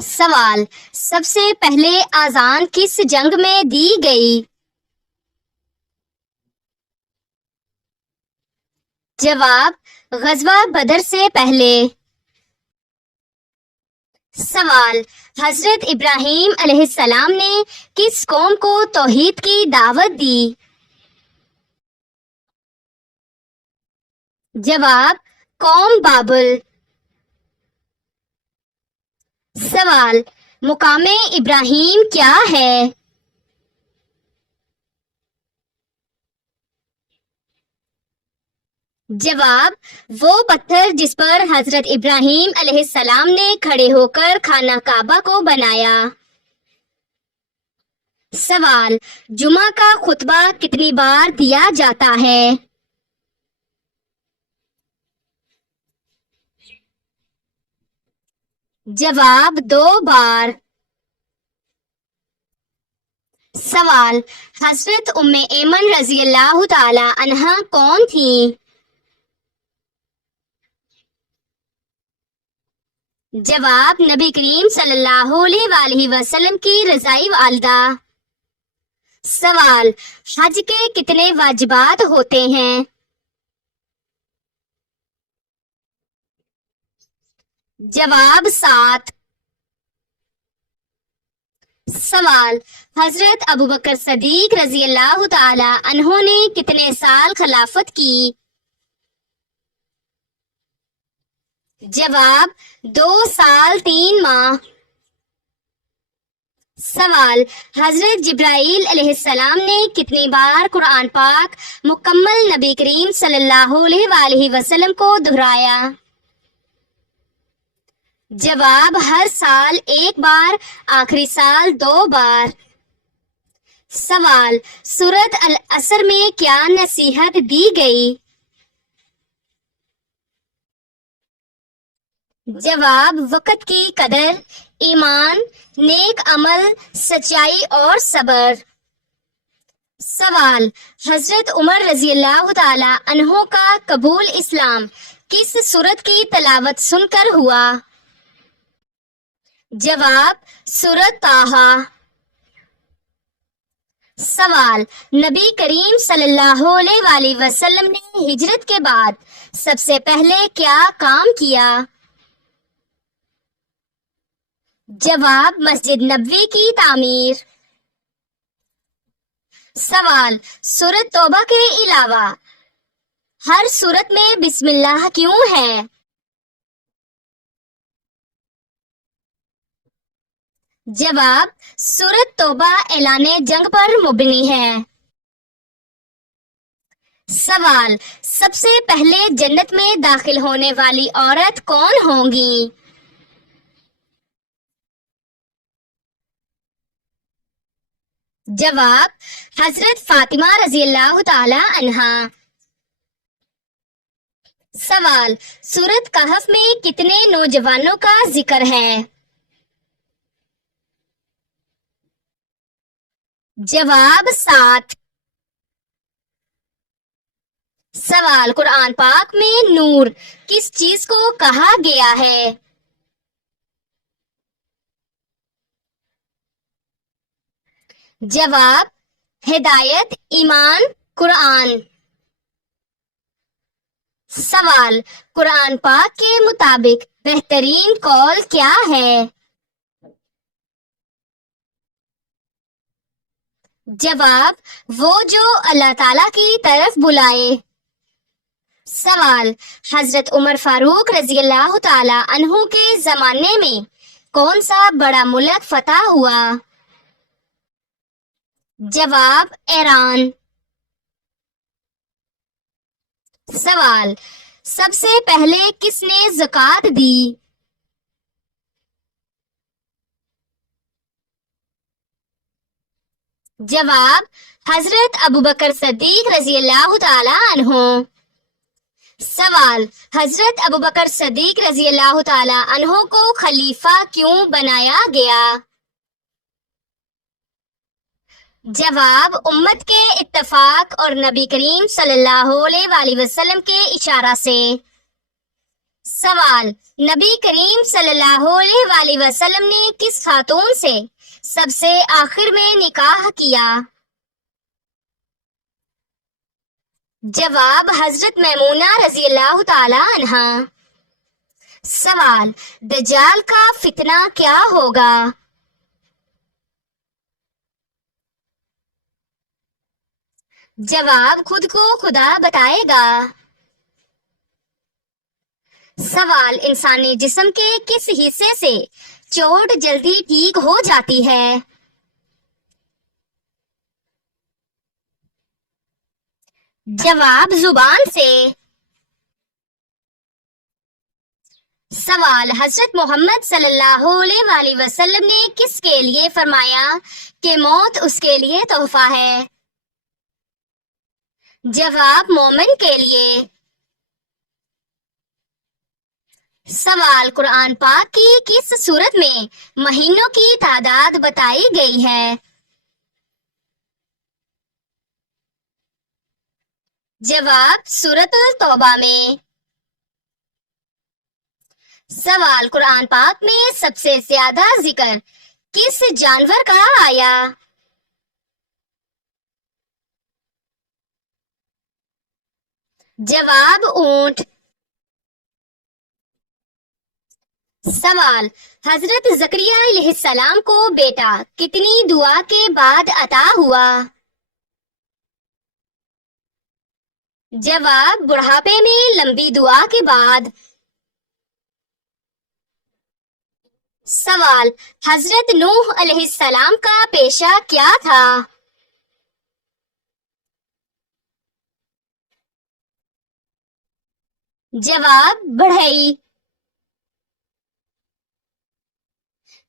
سوال: سب سے پہلے اذان کس جنگ میں دی گئی؟ جواب: غزوہ بدر سے پہلے۔ سوال: حضرت ابراہیم علیہ السلام نے کس قوم کو توحید کی دعوت دی؟ جواب: قوم بابل۔ سوال: مقام ابراہیم کیا ہے؟ جواب: وہ پتھر جس پر حضرت ابراہیم علیہ السلام نے کھڑے ہو کر خانہ کعبہ کو بنایا۔ سوال: جمعہ کا خطبہ کتنی بار دیا جاتا ہے؟ جواب: 2 بار۔ سوال: حضرت ام ایمن رضی اللہ تعالی عنہا کون تھیں؟ جواب: نبی کریم صلی اللہ علیہ وآلہ وسلم کی رضائی والدہ۔ سوال: حج کے کتنے واجبات ہوتے ہیں؟ جواب: 7۔ سوال: حضرت ابوبکر صدیق رضی اللہ تعالی عنہ نے کتنے سال خلافت کی؟ جواب: 2 سال 3 ماہ۔ سوال: حضرت جبرائیل علیہ السلام نے کتنی بار قرآن پاک مکمل نبی کریم صلی اللہ علیہ وآلہ وسلم کو دہرایا؟ جواب: ہر سال 1 بار، آخری سال 2 بار۔ سوال: سورۃ العصر میں کیا نصیحت دی گئی؟ جواب: وقت کی قدر، ایمان، نیک عمل، سچائی اور صبر۔ سوال: حضرت عمر رضی اللہ تعالی عنہ کا قبول اسلام کس سورت کی تلاوت سن کر ہوا؟ جواب: سورۃ طٰہٰ۔ سوال: نبی کریم صلی اللہ علیہ وآلہ وسلم نے ہجرت کے بعد سب سے پہلے کیا کام کیا؟ جواب: مسجد نبوی کی تعمیر۔ سوال: سورۃ توبہ کے علاوہ ہر سورت میں بسم اللہ کیوں ہے؟ جواب: سورۃ توبہ اعلان جنگ پر مبنی ہے۔ سوال: سب سے پہلے جنت میں داخل ہونے والی عورت کون ہوں گی؟ جواب: حضرت فاطمہ رضی اللہ تعالی عنہا۔ سوال: سورۃ کہف میں کتنے نوجوانوں کا ذکر ہے؟ جواب: 7۔ سوال: قرآن پاک میں نور کس چیز کو کہا گیا ہے؟ جواب: ہدایت، ایمان، قرآن۔ سوال: قرآن پاک کے مطابق بہترین قول کیا ہے؟ جواب: وہ جو اللہ تعالیٰ کی طرف بلائے۔ سوال: حضرت عمر فاروق رضی اللہ تعالی عنہ کے زمانے میں کون سا بڑا ملک فتح ہوا؟ جواب: ایران۔ سوال: سب سے پہلے کس نے زکوٰۃ دی؟ جواب: حضرت ابوبکر صدیق رضی اللہ تعالی عنہ۔ سوال: حضرت ابوبکر صدیق رضی اللہ تعالی عنہ کو خلیفہ کیوں بنایا گیا؟ جواب: امت کے اتفاق اور نبی کریم صلی اللہ علیہ وآلہ وسلم کے اشارہ سے۔ سوال: نبی کریم صلی اللہ علیہ وآلہ وسلم نے کس خاتون سے سب سے آخر میں نکاح کیا؟ جواب: حضرت میمونہ رضی اللہ تعالی عنہا۔ سوال: دجال کا فتنہ کیا ہوگا؟ جواب: خود کو خدا بتائے گا۔ سوال: انسانی جسم کے کس حصے سے چوٹ جلدی ٹھیک ہو جاتی ہے؟ جواب: زبان سے۔ سوال: حضرت محمد صلی اللہ علیہ وآلہ وسلم نے کس کے لیے فرمایا کہ موت اس کے لیے تحفہ ہے؟ جواب: مومن کے لیے۔ سوال: قرآن پاک کی کس سورت میں مہینوں کی تعداد بتائی گئی ہے؟ جواب: سورۃ التوبہ میں۔ سوال: قرآن پاک میں سب سے زیادہ ذکر کس جانور کا آیا؟ جواب: اونٹ۔ سوال: حضرت زکریا علیہ السلام کو بیٹا کتنی دعا کے بعد عطا ہوا؟ جواب: بڑھاپے میں لمبی دعا کے بعد۔ سوال: حضرت نوح علیہ السلام کا پیشہ کیا تھا؟ جواب: بڑھئی۔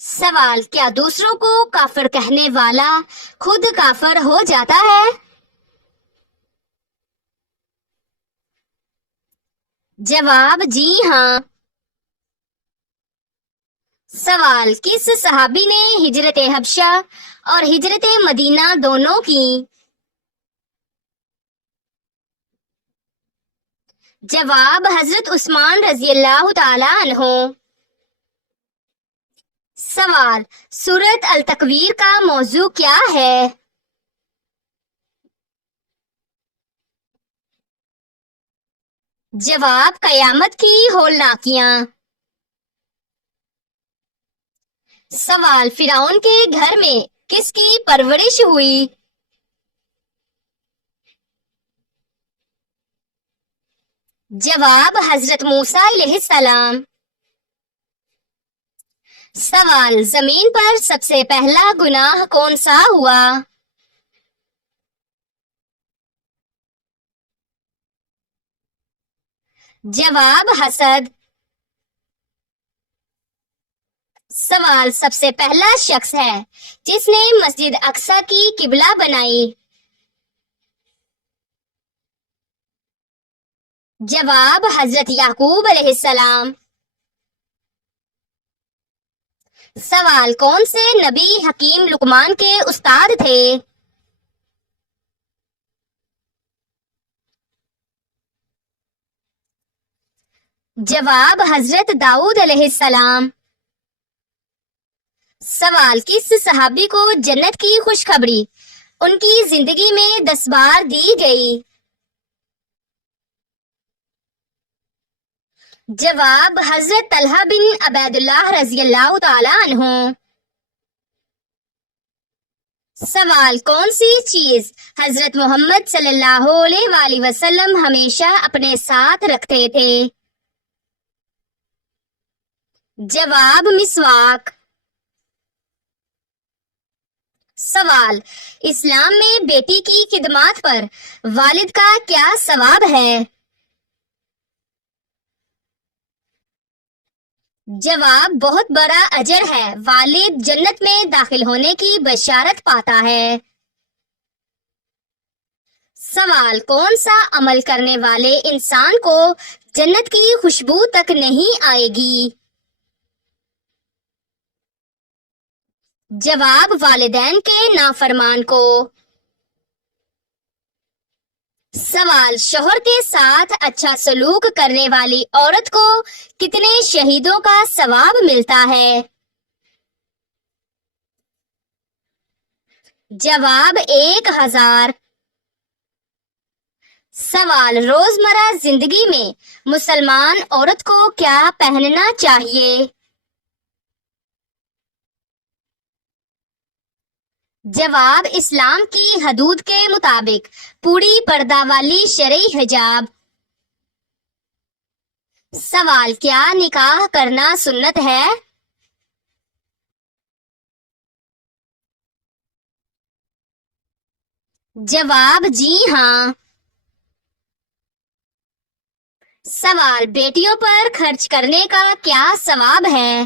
سوال: کیا دوسروں کو کافر کہنے والا خود کافر ہو جاتا ہے؟ جواب: جی ہاں۔ سوال: کس صحابی نے ہجرت حبشہ اور ہجرت مدینہ دونوں کی؟ جواب: حضرت عثمان رضی اللہ تعالی عنہ۔ سوال: سورۃ التکویر کا موضوع کیا ہے؟ جواب: قیامت کی ہولناکیاں۔ سوال: فرعون کے گھر میں کس کی پرورش ہوئی؟ جواب: حضرت موسیٰ علیہ السلام۔ سوال: زمین پر سب سے پہلا گناہ کون سا ہوا؟ جواب: حسد۔ سوال: سب سے پہلا شخص ہے جس نے مسجد اقصی کی قبلہ بنائی؟ جواب: حضرت یعقوب علیہ السلام۔ سوال: کون سے نبی حکیم لقمان کے استاد تھے؟ جواب: حضرت داؤد علیہ السلام۔ سوال: کس صحابی کو جنت کی خوشخبری ان کی زندگی میں 10 بار دی گئی؟ جواب: حضرت طلحہ بن عبید اللہ رضی اللہ تعالی عنہ۔ سوال: کون سی چیز حضرت محمد صلی اللہ علیہ وآلہ وسلم ہمیشہ اپنے ساتھ رکھتے تھے؟ جواب: مسواک۔ سوال: اسلام میں بیٹی کی خدمات پر والد کا کیا ثواب ہے؟ جواب: بہت بڑا اجر ہے، والد جنت میں داخل ہونے کی بشارت پاتا ہے۔ سوال: کون سا عمل کرنے والے انسان کو جنت کی خوشبو تک نہیں آئے گی؟ جواب: والدین کے نافرمان کو۔ سوال، شوہر کے ساتھ اچھا سلوک کرنے والی عورت کو کتنے شہیدوں کا ثواب ملتا ہے؟ جواب 1000۔ سوال، روزمرہ زندگی میں مسلمان عورت کو کیا پہننا چاہیے؟ جواب، اسلام کی حدود کے مطابق پوری پردہ والی شرعی حجاب۔ سوال، کیا نکاح کرنا سنت ہے؟ جواب، جی ہاں۔ سوال، بیٹیوں پر خرچ کرنے کا کیا ثواب ہے؟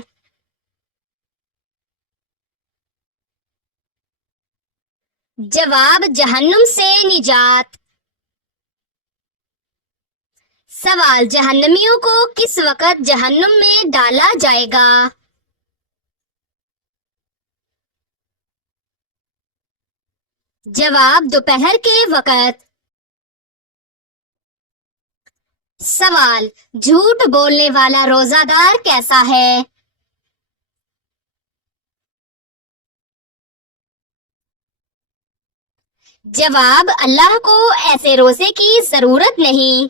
جواب، جہنم سے نجات۔ سوال، جہنمیوں کو کس وقت جہنم میں ڈالا جائے گا؟ جواب، دوپہر کے وقت۔ سوال، جھوٹ بولنے والا روزہ دار کیسا ہے؟ جواب، اللہ کو ایسے روزے کی ضرورت نہیں۔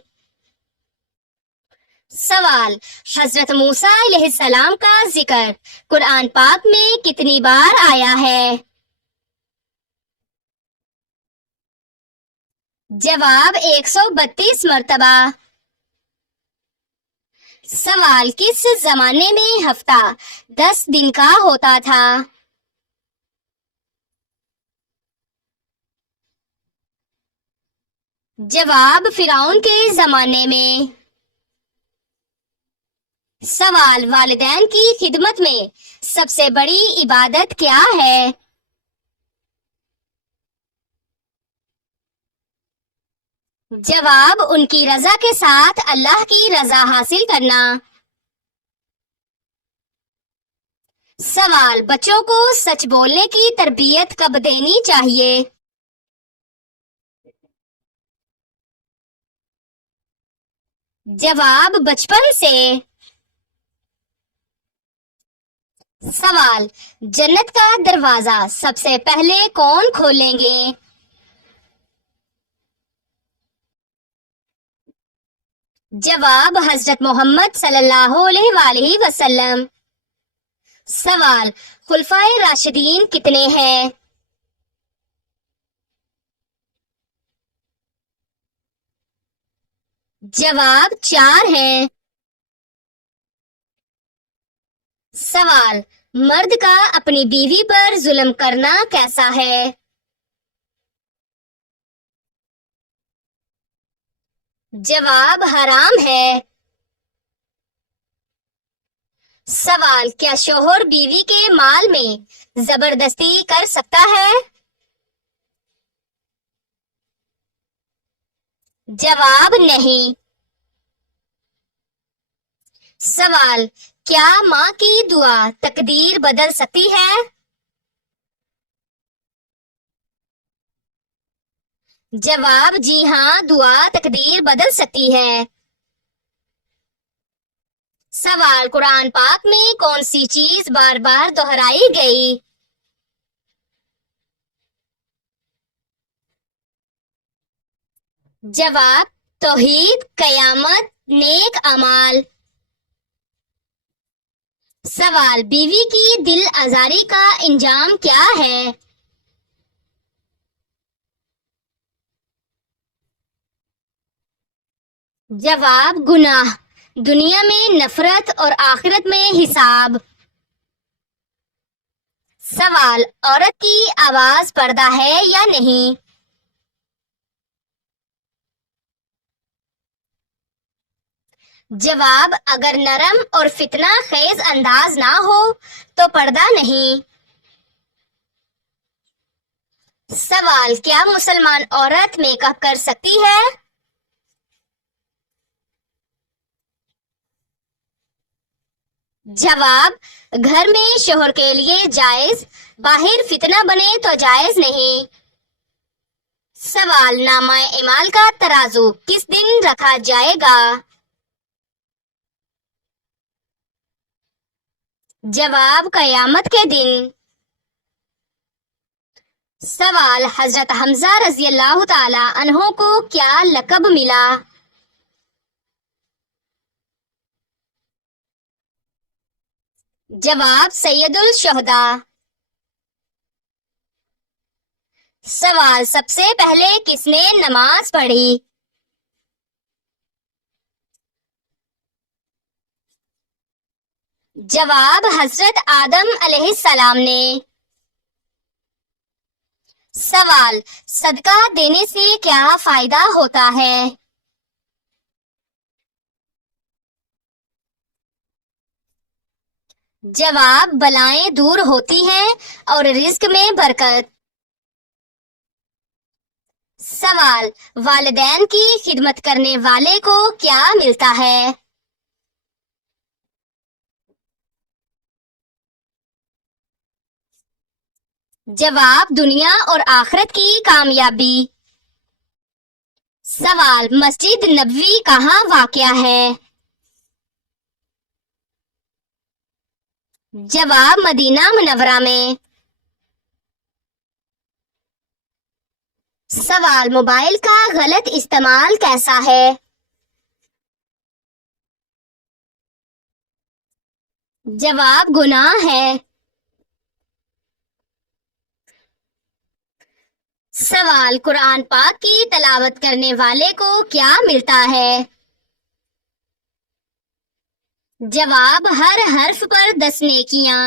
سوال، حضرت موسیٰ علیہ السلام کا ذکر قرآن پاک میں کتنی بار آیا ہے؟ جواب، 132 مرتبہ۔ سوال، کس زمانے میں ہفتہ 10 دن کا ہوتا تھا؟ جواب، فرعون کے زمانے میں۔ سوال، والدین کی خدمت میں سب سے بڑی عبادت کیا ہے؟ جواب، ان کی رضا کے ساتھ اللہ کی رضا حاصل کرنا۔ سوال، بچوں کو سچ بولنے کی تربیت کب دینی چاہیے؟ جواب، بچپن سے۔ سوال، جنت کا دروازہ سب سے پہلے کون کھولیں گے؟ جواب، حضرت محمد صلی اللہ علیہ وآلہ وسلم۔ سوال، خلفائے راشدین کتنے ہیں؟ جواب، 4 ہیں۔ سوال، مرد کا اپنی بیوی پر ظلم کرنا کیسا ہے؟ جواب، حرام ہے۔ سوال، کیا شوہر بیوی کے مال میں زبردستی کر سکتا ہے؟ جواب، نہیں۔ سوال، کیا ماں کی دعا تقدیر بدل سکتی ہے؟ جواب، جی ہاں، دعا تقدیر بدل سکتی ہے۔ سوال، قرآن پاک میں کون سی چیز بار بار دہرائی گئی؟ جواب، توحید، قیامت، نیک اعمال۔ سوال، بیوی کی دل آزاری کا انجام کیا ہے؟ جواب، گناہ، دنیا میں نفرت اور آخرت میں حساب۔ سوال، عورت کی آواز پردہ ہے یا نہیں؟ جواب، اگر نرم اور فتنہ خیز انداز نہ ہو تو پردہ نہیں۔ سوال، کیا مسلمان عورت میک اپ کر سکتی ہے؟ جواب، گھر میں شوہر کے لیے جائز، باہر فتنہ بنے تو جائز نہیں۔ سوال، نامہ اعمال کا ترازو کس دن رکھا جائے گا؟ جواب، قیامت کے دن۔ سوال، حضرت حمزہ رضی اللہ تعالی عنہ کو کیا لقب ملا؟ جواب، سید الشہداء۔ سوال، سب سے پہلے کس نے نماز پڑھی؟ جواب، حضرت آدم علیہ السلام نے۔ سوال، صدقہ دینے سے کیا فائدہ ہوتا ہے؟ جواب، بلائیں دور ہوتی ہیں اور رزق میں برکت۔ سوال، والدین کی خدمت کرنے والے کو کیا ملتا ہے؟ جواب، دنیا اور آخرت کی کامیابی۔ سوال، مسجد نبوی کہاں واقع ہے؟ جواب، مدینہ منورہ میں۔ سوال، موبائل کا غلط استعمال کیسا ہے؟ جواب، گناہ ہے۔ سوال، قرآن پاک کی تلاوت کرنے والے کو کیا ملتا ہے؟ جواب، ہر حرف پر 10 نیکیاں۔